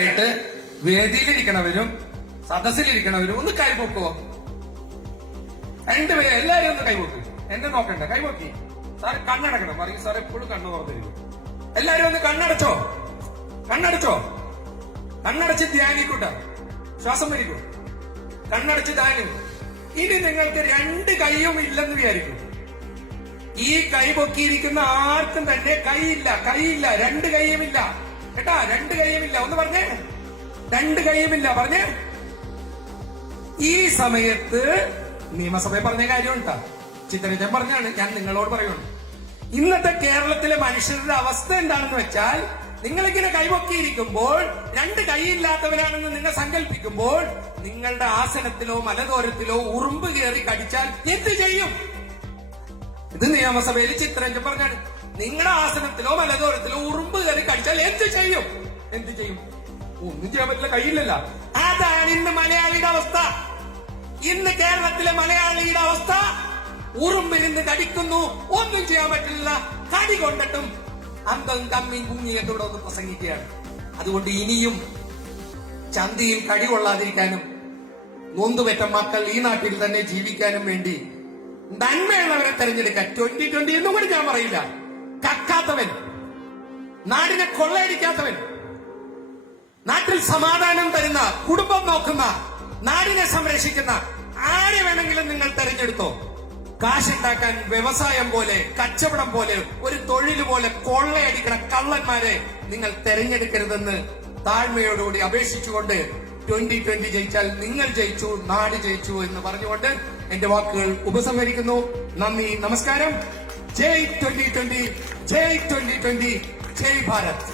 ആയിട്ട് വേദിയിലിരിക്കണവരും സദസ്സിലിരിക്കണവരും ഒന്ന് കൈപൊക്കോ? രണ്ടുപേരും എല്ലാരും ഒന്ന് കൈപൊക്കും. എന്നെ നോക്കണ്ട കൈപൊക്കി. സാറ് കണ്ണടക്കണം. പറയും സാർ എപ്പോഴും കണ്ണു തുറന്നിരുന്നു എല്ലാരും ഒന്ന് കണ്ണടച്ചോ? കണ്ണടച്ചോ? കണ്ണടച്ച് ധ്യാനിക്കൂട്ട? ശ്വാസം വരിക്കൂ കണ്ണടച്ച് ധ്യാനിക്കും. ഇനി നിങ്ങൾക്ക് രണ്ട് കൈയും ഇല്ലെന്ന് വിചാരിക്കും. ഈ കൈ പൊക്കിയിരിക്കുന്ന ആർക്കും തന്നെ കൈയില്ല കൈയില്ല രണ്ട് കൈയുമില്ല. കേട്ടാ രണ്ട് കൈയുമില്ല. ഒന്ന് പറഞ്ഞേ. രണ്ട് കൈയുമില്ല. പറഞ്ഞേ. ഈ സമയത്ത് നിയമസഭയിൽ പറഞ്ഞ കാര്യമുണ്ടാ. ചിത്രരഞ്ജൻ പറഞ്ഞാണ് ഞാൻ നിങ്ങളോട് പറയുന്നു. ഇന്നത്തെ കേരളത്തിലെ മനുഷ്യരുടെ അവസ്ഥ എന്താണെന്ന് വെച്ചാൽ നിങ്ങളിങ്ങനെ കൈപൊക്കിയിരിക്കുമ്പോൾ രണ്ട് കൈയില്ലാത്തവരാണെന്ന് നിങ്ങൾ സങ്കല്പിക്കുമ്പോൾ നിങ്ങളുടെ ആസനത്തിലോ മലദോരത്തിലോ ഉറുമ്പ് കയറി കടിച്ചാൽ എന്ത് ചെയ്യും? ഇത് നിയമസഭയിൽ ചിത്രരഞ്ജൻ പറഞ്ഞാണ്. നിങ്ങളുടെ ആസനത്തിലോ മലദോരത്തിലോ ഉറുമ്പ് കയറി കടിച്ചാൽ എന്ത് ചെയ്യും? എന്ത് ചെയ്യും? ഒന്നും ചെയ്യാൻ പറ്റില്ല കയ്യില്ലല്ല അതാണ് ഇന്ന് മലയാളിയുടെ അവസ്ഥ. ഇന്ന് കേരളത്തിലെ മലയാളിയുടെ അവസ്ഥ ഉറുമ്പിൽ നിന്ന് കടിക്കുന്നു ഒന്നും ചെയ്യാൻ പറ്റില്ല കടി കൊണ്ടിട്ടും അന്തം കമ്മിയും കുങ്ങിയൊക്കെ ഇവിടെ ഒന്ന് പ്രസംഗിക്കുകയാണ്. അതുകൊണ്ട് ഇനിയും ചന്തയിൽ കടി കൊള്ളാതിരിക്കാനും നൊന്തുപെറ്റ മക്കൾ ഈ നാട്ടിൽ തന്നെ ജീവിക്കാനും വേണ്ടി നന്മയുള്ളവരെ തെരഞ്ഞെടുക്കാൻ ട്വന്റി ട്വന്റി എന്നും കൂടി ഞാൻ പറയില്ല. കക്കാത്തവൻ നാടിനെ കൊള്ളയടിക്കാത്തവൻ. നാട്ടിൽ സമാധാനം തരുന്ന കുടുംബം നോക്കുന്ന നാടിനെ സംരക്ഷിക്കുന്ന ആരെ വേണമെങ്കിലും നിങ്ങൾ തെരഞ്ഞെടുത്തോ? കാശുണ്ടാക്കാൻ വ്യവസായം പോലെ കച്ചവടം പോലെ ഒരു തൊഴിൽ പോലെ കൊള്ളയടിക്കുന്ന കള്ളന്മാരെ നിങ്ങൾ തെരഞ്ഞെടുക്കരുതെന്ന് താഴ്മയോടുകൂടി അപേക്ഷിച്ചുകൊണ്ട് ട്വന്റി ട്വന്റി ജയിച്ചാൽ നിങ്ങൾ ജയിച്ചു നാട് ജയിച്ചു എന്ന് പറഞ്ഞുകൊണ്ട് എന്റെ വാക്കുകൾ ഉപസംഹരിക്കുന്നു. നന്ദി നമസ്കാരം. ജയ് ട്വന്റി ട്വന്റി ജയ് ട്വന്റി ട്വന്റി ജയ് ഭാരത്